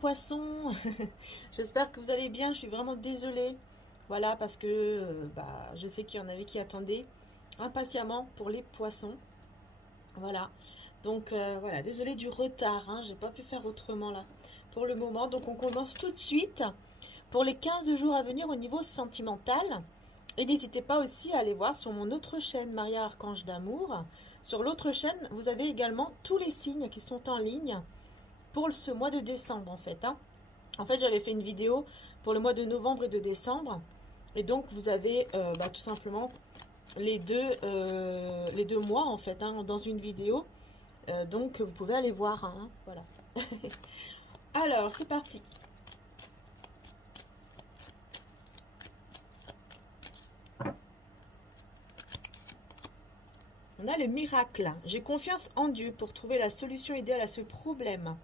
poissons. J'espère que vous allez bien, je suis vraiment désolée. Voilà, parce que je sais qu'il y en avait qui attendaient impatiemment pour les poissons. Voilà, donc voilà, désolée du retard, hein, j'ai pas pu faire autrement là pour le moment. Donc on commence tout de suite pour les 15 jours à venir au niveau sentimental. Et n'hésitez pas aussi à aller voir sur mon autre chaîne, Maria Archange d'Amour. Sur l'autre chaîne, vous avez également tous les signes qui sont en ligne pour ce mois de décembre en fait. En fait, j'avais fait une vidéo pour le mois de novembre et de décembre. Et donc, vous avez tout simplement les deux mois en fait dans une vidéo. Donc, vous pouvez aller voir. Voilà. Alors, c'est parti. On a le miracle. J'ai confiance en Dieu pour trouver la solution idéale à ce problème.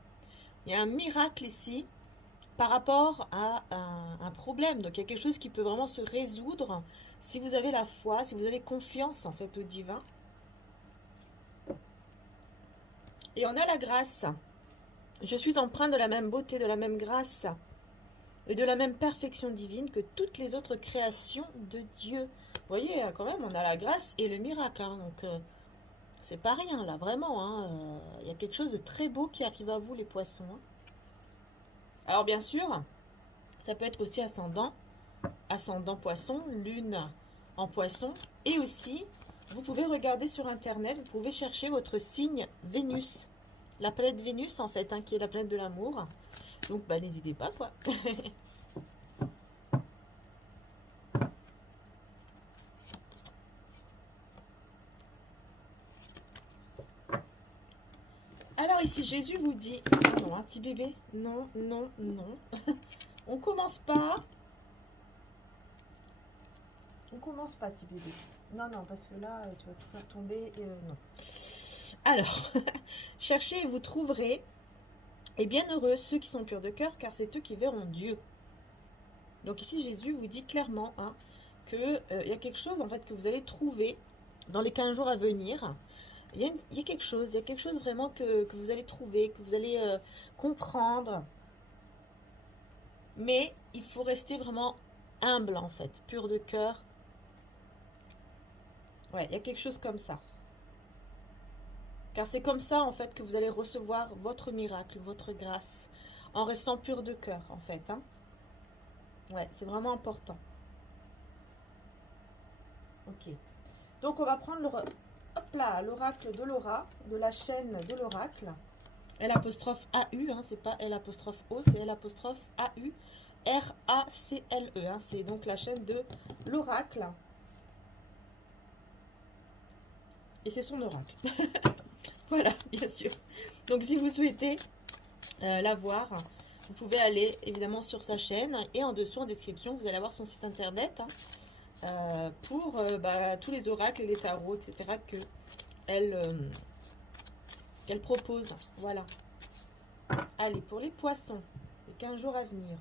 Il y a un miracle ici par rapport à un problème. Donc il y a quelque chose qui peut vraiment se résoudre si vous avez la foi, si vous avez confiance en fait au divin. Et on a la grâce. Je suis empreinte de la même beauté, de la même grâce et de la même perfection divine que toutes les autres créations de Dieu. Vous voyez, quand même, on a la grâce et le miracle. Donc c'est pas rien là, vraiment. Il y a quelque chose de très beau qui arrive à vous les poissons. Alors bien sûr, ça peut être aussi ascendant poisson, lune en poisson. Et aussi, vous pouvez regarder sur internet, vous pouvez chercher votre signe Vénus. La planète Vénus en fait, qui est la planète de l'amour. Donc n'hésitez pas quoi. Alors ici, Jésus vous dit, non, un petit bébé, non, non, non. On commence pas, petit bébé. Non, non, parce que là, tu vas tout faire tomber. Non. Alors, cherchez et vous trouverez. Et bienheureux ceux qui sont purs de cœur, car c'est eux qui verront Dieu. Donc ici, Jésus vous dit clairement que y a quelque chose en fait que vous allez trouver dans les 15 jours à venir. Il y a quelque chose vraiment que vous allez trouver, que vous allez comprendre. Mais il faut rester vraiment humble en fait, pur de cœur. Ouais, il y a quelque chose comme ça. Car c'est comme ça en fait que vous allez recevoir votre miracle, votre grâce, en restant pur de cœur en fait. Ouais, c'est vraiment important. Ok. Donc on va prendre l'oracle de Laura, de la chaîne de l'oracle. L''AU, c'est pas L''O, c'est L''AU, RACLE. C'est donc la chaîne de l'oracle. Et c'est son oracle. Voilà, bien sûr. Donc si vous souhaitez la voir, vous pouvez aller évidemment sur sa chaîne. Et en dessous, en description, vous allez avoir son site internet pour tous les oracles et les tarots, etc. qu'elle propose. Voilà. Allez, pour les poissons, les 15 jours à venir.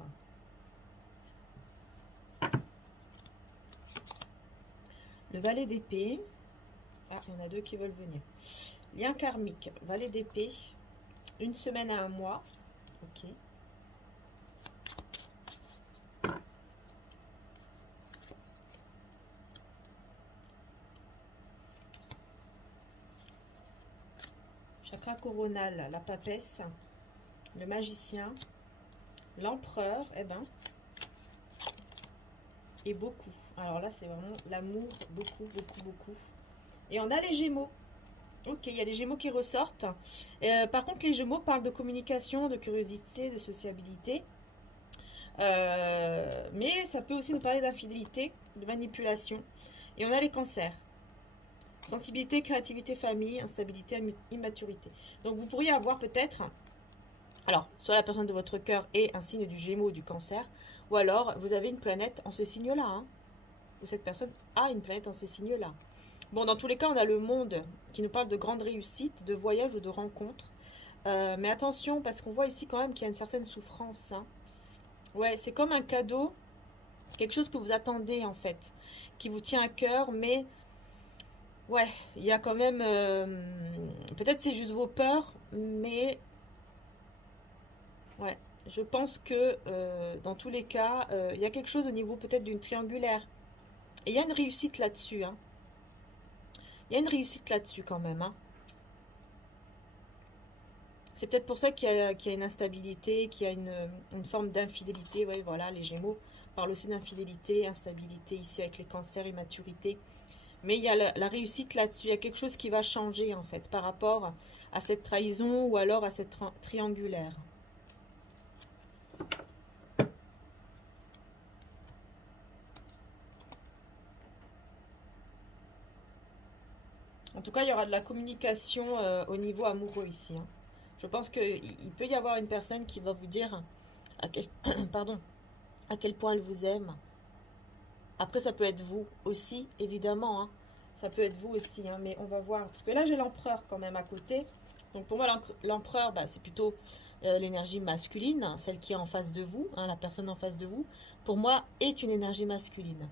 Le valet d'épée. Ah, il y en a deux qui veulent venir. Lien karmique, valet d'épée. Une semaine à un mois. Ok. Chakra coronal, la papesse. Le magicien. L'empereur, et beaucoup. Alors là, c'est vraiment l'amour, beaucoup, beaucoup, beaucoup. Et on a les Gémeaux. Ok, il y a les Gémeaux qui ressortent. Par contre, les Gémeaux parlent de communication, de curiosité, de sociabilité. Mais ça peut aussi nous parler d'infidélité, de manipulation. Et on a les Cancers. Sensibilité, créativité, famille, instabilité, immaturité. Donc vous pourriez avoir peut-être... Alors, soit la personne de votre cœur est un signe du Gémeaux ou du Cancer, ou alors vous avez une planète en ce signe-là. Ou cette personne a une planète en ce signe-là. Bon, dans tous les cas, on a le monde qui nous parle de grandes réussites, de voyages ou de rencontres. Mais attention, parce qu'on voit ici quand même qu'il y a une certaine souffrance. Ouais, c'est comme un cadeau, quelque chose que vous attendez en fait, qui vous tient à cœur, mais ouais, il y a quand même... peut-être c'est juste vos peurs, mais... Ouais, je pense que dans tous les cas, il y a quelque chose au niveau peut-être d'une triangulaire. Et il y a une réussite là-dessus. Hein. Il y a une réussite là-dessus quand même. Hein. C'est peut-être pour ça qu'il y a une instabilité, qu'il y a une forme d'infidélité. Oui, voilà, les Gémeaux parlent aussi d'infidélité, instabilité ici avec les cancers, immaturité. Mais il y a la réussite là-dessus. Il y a quelque chose qui va changer en fait par rapport à cette trahison ou alors à cette triangulaire. En tout cas, il y aura de la communication au niveau amoureux ici. Hein. Je pense qu'il peut y avoir une personne qui va vous dire à quel, pardon, à quel point elle vous aime. Après, ça peut être vous aussi, évidemment. Hein. Ça peut être vous aussi, hein, mais on va voir. Parce que là, j'ai l'empereur quand même à côté. Donc pour moi, l'empereur, bah, c'est plutôt l'énergie masculine, celle qui est en face de vous, hein, la personne en face de vous, pour moi, est une énergie masculine.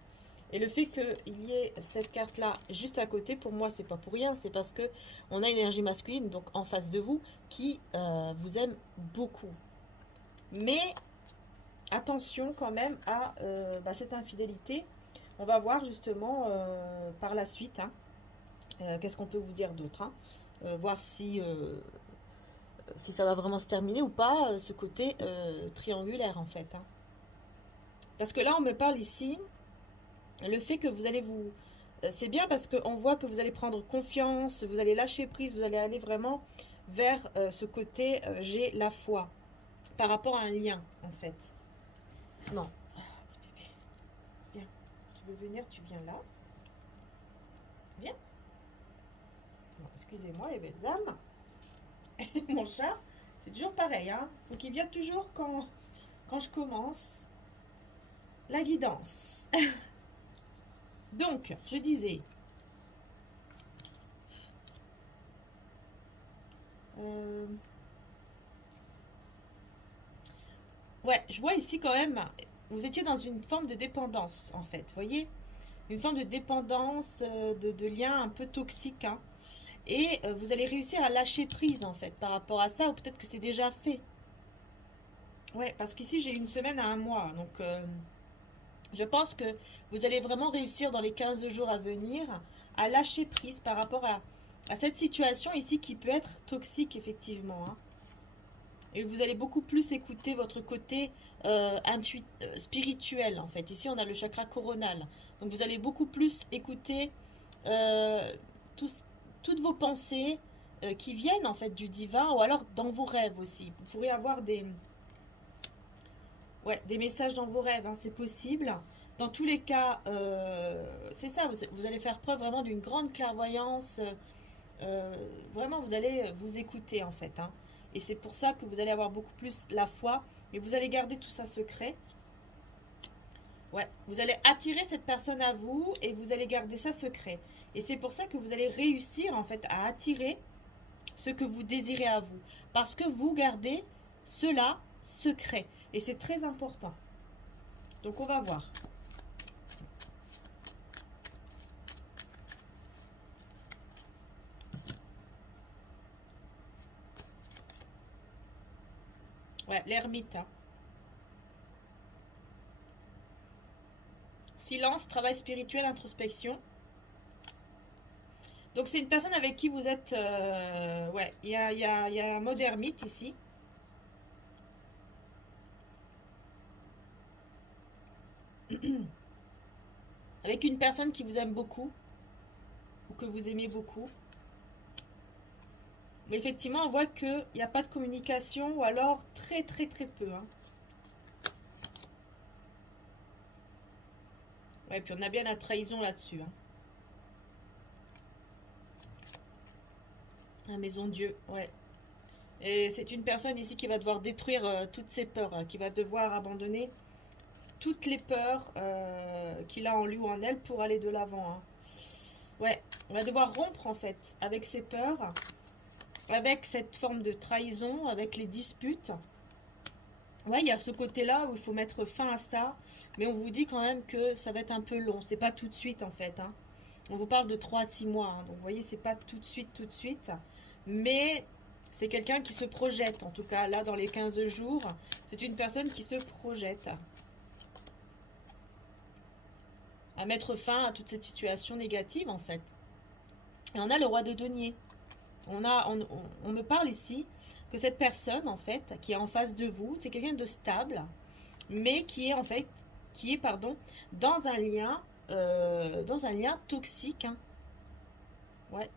Et le fait qu'il y ait cette carte-là juste à côté, pour moi, c'est pas pour rien. C'est parce que on a une énergie masculine, donc en face de vous, qui vous aime beaucoup. Mais attention quand même à cette infidélité. On va voir justement par la suite. Hein, qu'est-ce qu'on peut vous dire d'autre, hein, voir si ça va vraiment se terminer ou pas, ce côté triangulaire en fait. Hein. Parce que là, on me parle ici, le fait que vous allez vous... c'est bien parce qu'on voit que vous allez prendre confiance, vous allez lâcher prise, vous allez aller vraiment vers ce côté j'ai la foi par rapport à un lien en fait. Non. Petit bébé. Viens. Tu veux venir, tu viens là. Viens. Bon, excusez-moi les belles âmes. Mon chat, c'est toujours pareil. Hein. Faut qu'il vienne toujours quand je commence la guidance. Donc, je disais... ouais, je vois ici quand même, vous étiez dans une forme de dépendance, en fait, vous voyez? Une forme de dépendance, de lien un peu toxique, hein. Et vous allez réussir à lâcher prise, en fait, par rapport à ça, ou peut-être que c'est déjà fait. Ouais, parce qu'ici, j'ai une semaine à un mois, donc je pense que vous allez vraiment réussir dans les 15 jours à venir à lâcher prise par rapport à cette situation ici qui peut être toxique, effectivement, hein. Et vous allez beaucoup plus écouter votre côté spirituel, en fait. Ici, on a le chakra coronal. Donc, vous allez beaucoup plus écouter toutes vos pensées qui viennent, en fait, du divin, ou alors dans vos rêves aussi. Vous pourrez avoir des messages dans vos rêves, hein, c'est possible. Dans tous les cas, c'est ça, vous allez faire preuve vraiment d'une grande clairvoyance. Vraiment, vous allez vous écouter, en fait, hein. Et c'est pour ça que vous allez avoir beaucoup plus la foi. Mais vous allez garder tout ça secret. Ouais, vous allez attirer cette personne à vous et vous allez garder ça secret. Et c'est pour ça que vous allez réussir en fait à attirer ce que vous désirez à vous. Parce que vous gardez cela secret. Et c'est très important. Donc on va voir. Ouais, l'ermite. Hein. Silence, travail spirituel, introspection. Donc c'est une personne avec qui vous êtes... ouais, il y a un mode ermite ici. Avec une personne qui vous aime beaucoup. Ou que vous aimez beaucoup. Mais effectivement, on voit qu'il n'y a pas de communication ou alors très très très peu. Hein. Ouais, puis on a bien la trahison là-dessus. Hein. La maison Dieu, ouais. Et c'est une personne ici qui va devoir détruire toutes ses peurs, hein, qui va devoir abandonner toutes les peurs qu'il a en lui ou en elle pour aller de l'avant. Hein. Ouais, on va devoir rompre en fait avec ses peurs, avec cette forme de trahison, avec les disputes. Ouais, il y a ce côté-là où il faut mettre fin à ça, mais on vous dit quand même que ça va être un peu long. C'est pas tout de suite en fait. Hein. On vous parle de 3 à 6 mois, hein. Donc vous voyez, c'est pas tout de suite, mais C'est quelqu'un qui se projette, en tout cas, là, dans les 15 jours. C'est une personne qui se projette à mettre fin à toute cette situation négative, en fait. Et on a le roi de denier. On me parle ici que cette personne, en fait, qui est en face de vous, c'est quelqu'un de stable, mais qui est, en fait, pardon, dans un lien toxique. Hein. Ouais.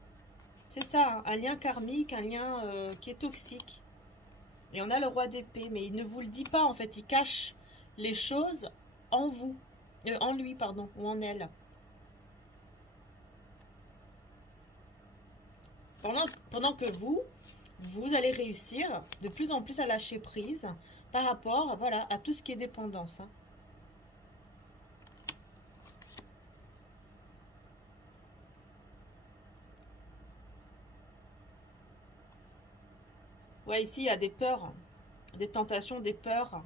C'est ça, hein, un lien karmique, un lien qui est toxique. Et on a le roi d'épée, mais il ne vous le dit pas, en fait. Il cache les choses en vous. En lui, pardon, ou en elle. Pendant que vous allez réussir de plus en plus à lâcher prise par rapport, voilà, à tout ce qui est dépendance. Hein. Ouais, ici, il y a des peurs, des tentations, des peurs.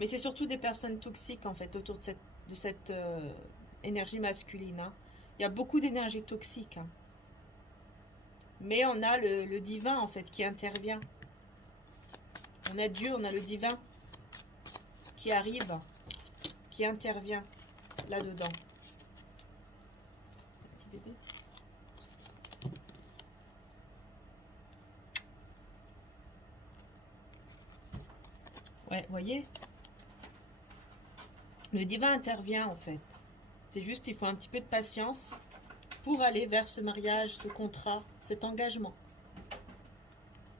Mais c'est surtout des personnes toxiques, en fait, autour de cette énergie masculine. Hein. Il y a beaucoup d'énergie toxique. Hein. Mais on a le divin, en fait, qui intervient. On a Dieu, on a le divin qui arrive, qui intervient là-dedans. Petit bébé. Ouais, vous voyez, le divin intervient en fait. C'est juste, il faut un petit peu de patience pour aller vers ce mariage, ce contrat, cet engagement.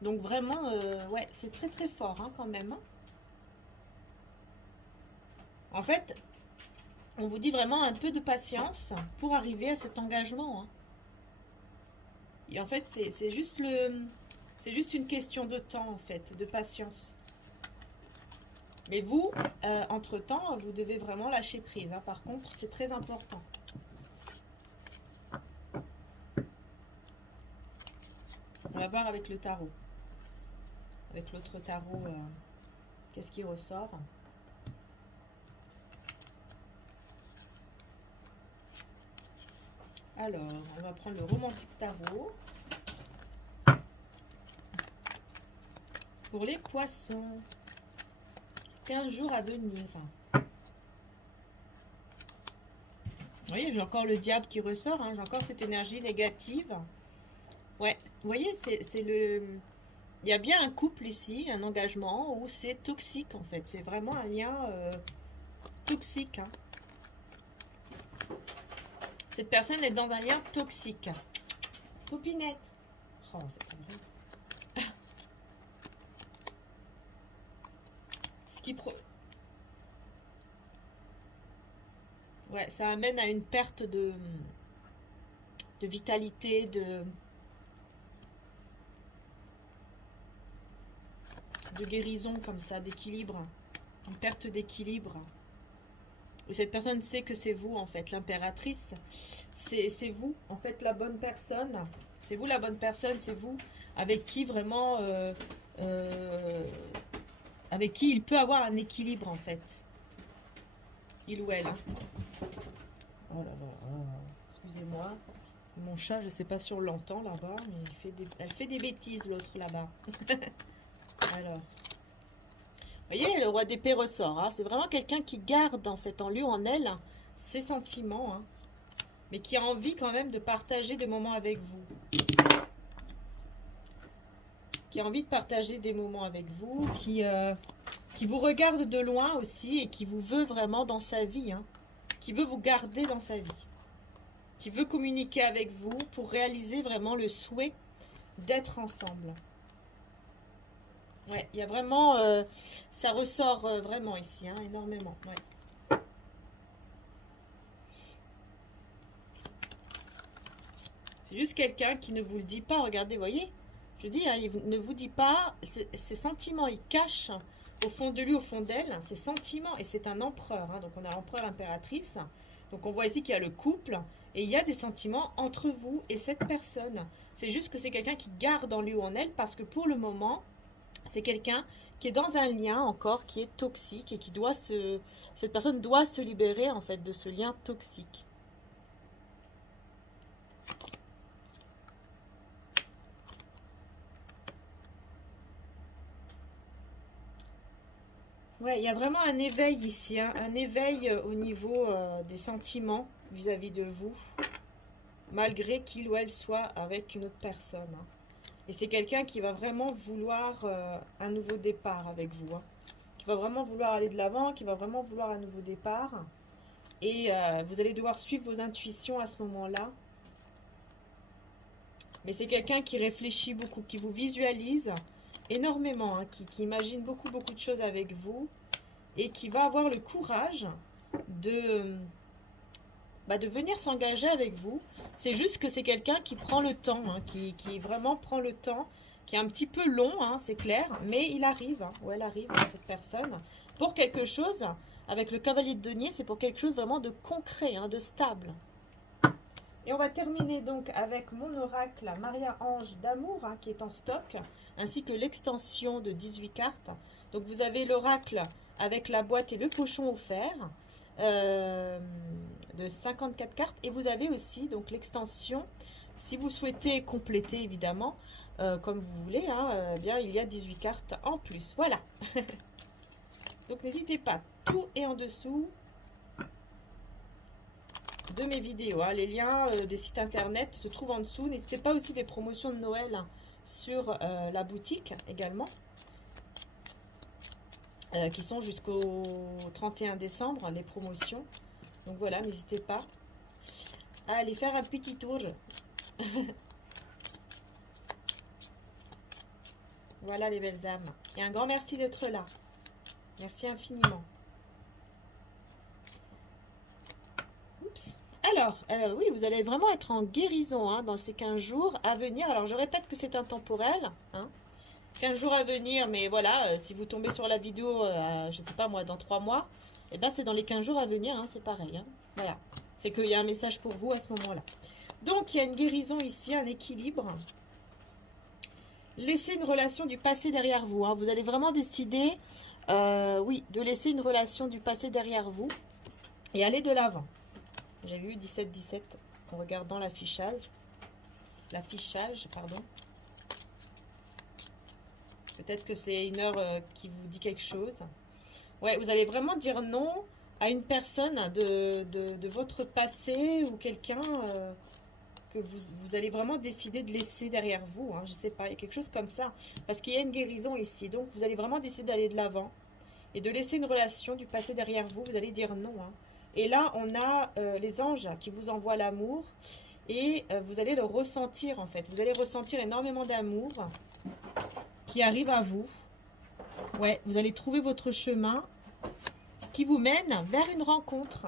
Donc vraiment, ouais, c'est très très fort hein, quand même. Hein. En fait, on vous dit vraiment un peu de patience pour arriver à cet engagement. Hein. Et en fait, c'est juste une question de temps en fait, de patience. Mais vous, entre-temps, vous devez vraiment lâcher prise. Hein. Par contre, c'est très important. On va voir avec le tarot. Avec l'autre tarot, qu'est-ce qui ressort? Alors, on va prendre le romantique tarot. Pour les poissons. 15 jours à venir. Vous voyez, j'ai encore le diable qui ressort. Hein, j'ai encore cette énergie négative. Ouais, vous voyez, c'est le... Il y a bien un couple ici, un engagement où c'est toxique en fait. C'est vraiment un lien toxique. Hein. Cette personne est dans un lien toxique. Poupinette. Oh, c'est pas vrai. Ce qui Ouais, ça amène à une perte de vitalité, de guérison comme ça, d'équilibre. Une perte d'équilibre. Et cette personne sait que c'est vous en fait, l'impératrice. C'est vous en fait la bonne personne. C'est vous la bonne personne, c'est vous avec qui vraiment... avec qui il peut avoir un équilibre en fait. Il ou elle. Hein. Oh là là, excusez-moi. Mon chat, je sais pas si on l'entend là-bas, mais elle fait des bêtises l'autre là-bas. Alors, vous voyez, le roi d'épée ressort. Hein. C'est vraiment quelqu'un qui garde en fait en lui ou en elle ses sentiments, hein, mais qui a envie quand même de partager des moments avec vous. Qui a envie de partager des moments avec vous, qui vous regarde de loin aussi et qui vous veut vraiment dans sa vie, hein, qui veut vous garder dans sa vie, qui veut communiquer avec vous pour réaliser vraiment le souhait d'être ensemble. Ouais, il y a vraiment, ça ressort vraiment ici, hein, énormément. Ouais. C'est juste quelqu'un qui ne vous le dit pas, regardez, vous voyez, je dis, hein, il ne vous dit pas ses sentiments, il cache au fond de lui, au fond d'elle, ses sentiments, et c'est un empereur, hein, donc on a l'empereur impératrice, donc on voit ici qu'il y a le couple, et il y a des sentiments entre vous et cette personne. C'est juste que c'est quelqu'un qui garde en lui ou en elle, parce que pour le moment, c'est quelqu'un qui est dans un lien encore qui est toxique et qui doit cette personne doit se libérer en fait de ce lien toxique. Ouais, il y a vraiment un éveil ici, hein, un éveil au niveau des sentiments vis-à-vis de vous, malgré qu'il ou elle soit avec une autre personne, hein. Et c'est quelqu'un qui va vraiment vouloir un nouveau départ avec vous, hein, qui va vraiment vouloir aller de l'avant, qui va vraiment vouloir un nouveau départ. Et vous allez devoir suivre vos intuitions à ce moment-là. Mais c'est quelqu'un qui réfléchit beaucoup, qui vous visualise énormément, hein, qui imagine beaucoup, beaucoup de choses avec vous et qui va avoir le courage de, de venir s'engager avec vous. C'est juste que c'est quelqu'un qui prend le temps, hein, qui vraiment prend le temps, qui est un petit peu long, hein, c'est clair, mais il arrive, hein, ou elle arrive, cette personne, pour quelque chose. Avec le cavalier de denier, c'est pour quelque chose vraiment de concret, hein, de stable. Et on va terminer donc avec mon oracle Maria Ange d'amour, hein, qui est en stock, ainsi que l'extension de 18 cartes. Donc vous avez l'oracle avec la boîte et le pochon offert de 54 cartes. Et vous avez aussi donc l'extension, si vous souhaitez compléter évidemment, comme vous voulez, hein, bien il y a 18 cartes en plus. Voilà. Donc n'hésitez pas, tout est en dessous de mes vidéos, hein. Les liens des sites internet se trouvent en dessous. N'hésitez pas aussi des promotions de Noël, hein, sur la boutique également, qui sont jusqu'au 31 décembre, les promotions. Donc voilà, n'hésitez pas à aller faire un petit tour. Voilà les belles âmes. Et un grand merci d'être là. Merci infiniment. Oups. Alors, oui, vous allez vraiment être en guérison, hein, dans ces 15 jours à venir. Alors, je répète que c'est intemporel, hein. 15 jours à venir, mais voilà, si vous tombez sur la vidéo, je ne sais pas moi, dans 3 mois, et ben c'est dans les 15 jours à venir, hein, c'est pareil, hein. Voilà, c'est qu'il y a un message pour vous à ce moment-là. Donc, il y a une guérison ici, un équilibre. Laissez une relation du passé derrière vous, hein. Vous allez vraiment décider, oui, de laisser une relation du passé derrière vous et aller de l'avant. J'ai vu 17-17 en regardant l'affichage. Pardon. Peut-être que c'est une heure qui vous dit quelque chose. Ouais, vous allez vraiment dire non à une personne de votre passé ou quelqu'un que vous allez vraiment décider de laisser derrière vous, hein. Je sais pas, il y a quelque chose comme ça. Parce qu'il y a une guérison ici. Donc, vous allez vraiment décider d'aller de l'avant et de laisser une relation du passé derrière vous. Vous allez dire non, hein. Et là, on a les anges qui vous envoient l'amour et vous allez le ressentir en fait. Vous allez ressentir énormément d'amour qui arrive à vous. Ouais, vous allez trouver votre chemin qui vous mène vers une rencontre.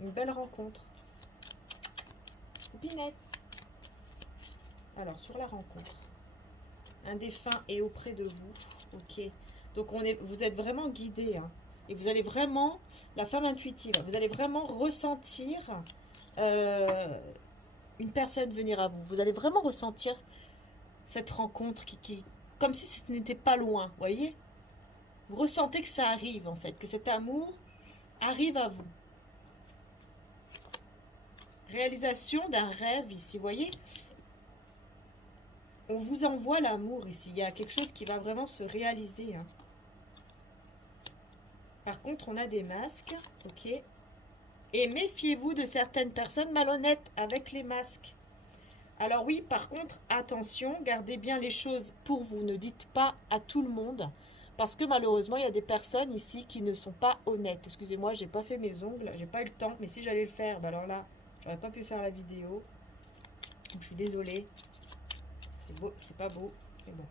Une belle rencontre. Binette. Alors, sur la rencontre. Un défunt est auprès de vous. Ok. Donc, vous êtes vraiment guidé, hein. Et vous allez vraiment, la femme intuitive, vous allez vraiment ressentir une personne venir à vous. Vous allez vraiment ressentir cette rencontre comme si ce n'était pas loin, voyez. Vous ressentez que ça arrive en fait, que cet amour arrive à vous. Réalisation d'un rêve ici, voyez. On vous envoie l'amour ici. Il y a quelque chose qui va vraiment se réaliser, hein. Par contre, on a des masques, ok. Et méfiez-vous de certaines personnes malhonnêtes avec les masques. Alors oui, par contre, attention, gardez bien les choses pour vous. Ne dites pas à tout le monde. Parce que malheureusement, il y a des personnes ici qui ne sont pas honnêtes. Excusez-moi, j'ai pas fait mes ongles, j'ai pas eu le temps. Mais si j'allais le faire, ben alors là, j'aurais pas pu faire la vidéo. Donc je suis désolée. C'est beau, c'est pas beau, mais bon.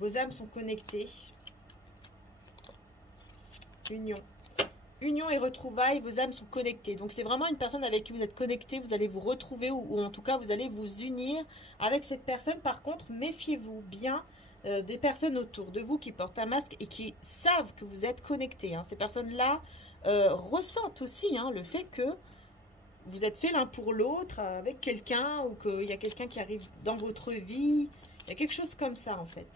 Vos âmes sont connectées. Union. Union et retrouvailles, vos âmes sont connectées. Donc c'est vraiment une personne avec qui vous êtes connecté, vous allez vous retrouver ou en tout cas vous allez vous unir avec cette personne. Par contre, méfiez-vous bien des personnes autour de vous qui portent un masque et qui savent que vous êtes connectés, hein. Ces personnes-là ressentent aussi, hein, le fait que vous êtes fait l'un pour l'autre avec quelqu'un ou qu'il y a quelqu'un qui arrive dans votre vie. Il y a quelque chose comme ça en fait.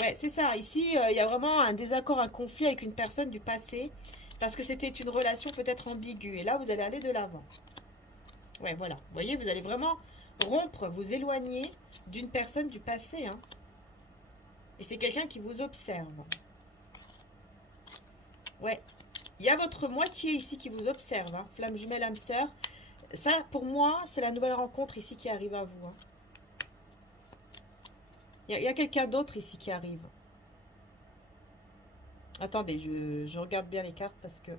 Ouais, c'est ça. Ici, il y a vraiment un désaccord, un conflit avec une personne du passé. Parce que c'était une relation peut-être ambiguë. Et là, vous allez aller de l'avant. Ouais, voilà. Vous voyez, vous allez vraiment rompre, vous éloigner d'une personne du passé, hein. Et c'est quelqu'un qui vous observe. Ouais. Il y a votre moitié ici qui vous observe. Hein. Flamme jumelle, âme sœur. Ça, pour moi, c'est la nouvelle rencontre ici qui arrive à vous. Hein. Il y a quelqu'un d'autre ici qui arrive. Attendez, je regarde bien les cartes parce que...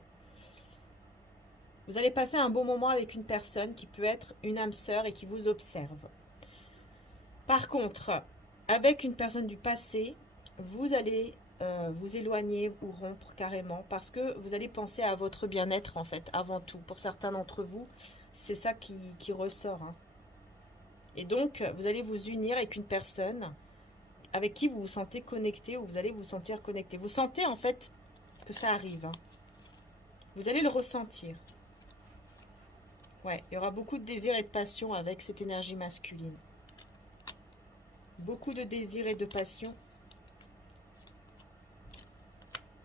Vous allez passer un bon moment avec une personne qui peut être une âme sœur et qui vous observe. Par contre, avec une personne du passé, vous allez vous éloigner ou rompre carrément parce que vous allez penser à votre bien-être en fait, avant tout. Pour certains d'entre vous, c'est ça qui ressort. Hein. Et donc, vous allez vous unir avec une personne avec qui vous vous sentez connecté ou vous allez vous sentir connecté. Vous sentez en fait que ça arrive. Hein. Vous allez le ressentir. Ouais, il y aura beaucoup de désir et de passion avec cette énergie masculine. Beaucoup de désir et de passion.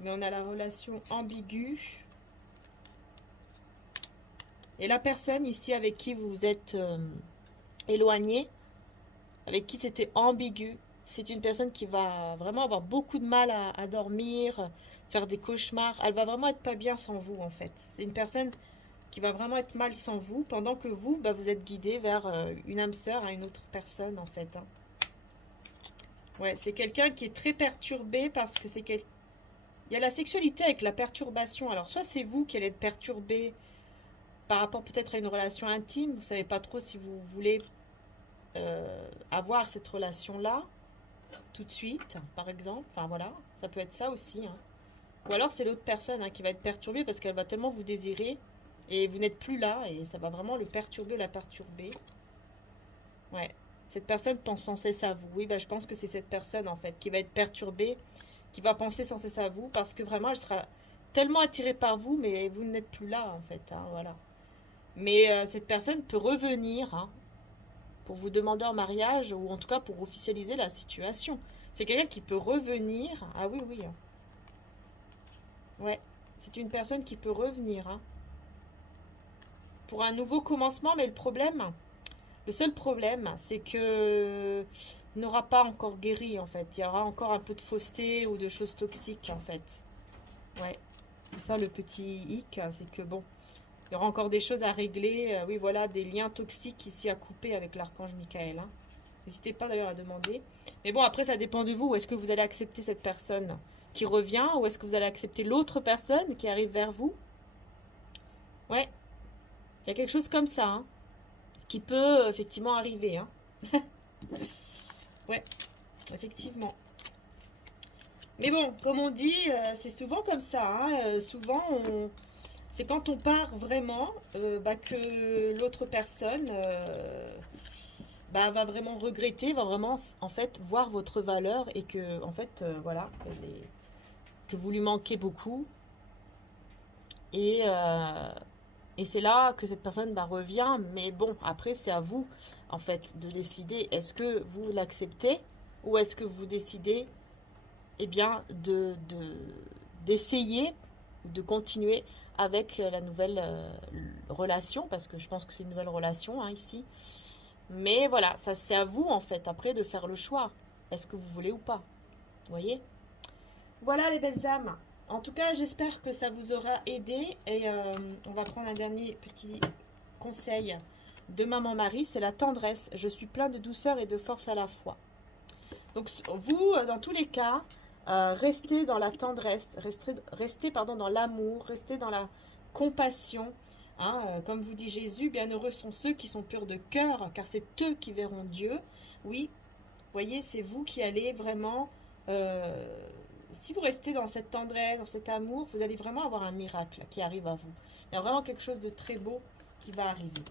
Mais on a la relation ambiguë. Et la personne ici avec qui vous êtes éloigné, avec qui c'était ambigu, c'est une personne qui va vraiment avoir beaucoup de mal à dormir, faire des cauchemars. Elle va vraiment être pas bien sans vous en fait. C'est une personne qui va vraiment être mal sans vous, pendant que vous, bah, vous êtes guidé vers une âme sœur à une autre personne en fait. Hein. Ouais, c'est quelqu'un qui est très perturbé parce que c'est quelqu'un... Il y a la sexualité avec la perturbation. Alors soit c'est vous qui allez être perturbé par rapport peut-être à une relation intime, vous savez pas trop si vous voulez avoir cette relation-là tout de suite, par exemple. Enfin voilà, ça peut être ça aussi. Hein. Ou alors c'est l'autre personne hein, qui va être perturbée parce qu'elle va tellement vous désirer et vous n'êtes plus là et ça va vraiment le perturber, la perturber. Ouais, cette personne pense sans cesse à vous. Oui, bah, je pense que c'est cette personne en fait qui va être perturbée, qui va penser sans cesse à vous parce que vraiment elle sera tellement attirée par vous mais vous n'êtes plus là en fait. Hein, voilà. Mais cette personne peut revenir hein, pour vous demander en mariage ou en tout cas pour officialiser la situation. C'est quelqu'un qui peut revenir. Ah oui, oui. Hein. Ouais, c'est une personne qui peut revenir. Hein. Pour un nouveau commencement, mais le seul problème, c'est que n'aura pas encore guéri en fait. Il y aura encore un peu de fausseté ou de choses toxiques en fait. Ouais, c'est ça le petit hic, c'est que bon, il y aura encore des choses à régler. Oui, voilà, des liens toxiques ici à couper avec l'archange Michael. Hein. N'hésitez pas d'ailleurs à demander. Mais bon, après, ça dépend de vous. Est-ce que vous allez accepter cette personne qui revient ou est-ce que vous allez accepter l'autre personne qui arrive vers vous? Ouais, il y a quelque chose comme ça, hein, qui peut effectivement arriver. Hein. Ouais, effectivement. Mais bon, comme on dit, c'est souvent comme ça. Hein, souvent, c'est quand on part vraiment bah, que l'autre personne bah, va vraiment regretter, va vraiment en fait voir votre valeur et que en fait voilà que vous lui manquez beaucoup et c'est là que cette personne bah, revient. Mais bon, après c'est à vous en fait de décider est-ce que vous l'acceptez ou est-ce que vous décidez eh bien d'essayer de continuer avec la nouvelle relation, parce que je pense que c'est une nouvelle relation hein, ici. Mais voilà, ça c'est à vous en fait après de faire le choix. Est-ce que vous voulez ou pas? Vous voyez? Voilà les belles âmes. En tout cas, j'espère que ça vous aura aidé. Et on va prendre un dernier petit conseil de Maman Marie, c'est la tendresse. Je suis plein de douceur et de force à la fois. Donc vous, dans tous les cas, restez dans la tendresse, restez pardon, dans l'amour, restez dans la compassion. Hein, comme vous dit Jésus, bienheureux sont ceux qui sont purs de cœur, car c'est eux qui verront Dieu. Oui, voyez, c'est vous qui allez vraiment... si vous restez dans cette tendresse, dans cet amour, vous allez vraiment avoir un miracle qui arrive à vous. Il y a vraiment quelque chose de très beau qui va arriver.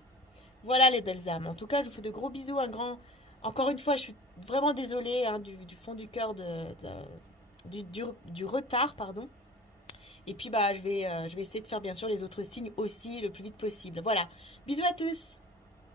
Voilà les belles âmes. En tout cas, je vous fais de gros bisous, un grand... Encore une fois, je suis vraiment désolée hein, du fond du cœur du retard, pardon. Et puis, bah, je vais essayer de faire bien sûr les autres signes aussi le plus vite possible. Voilà. Bisous à tous!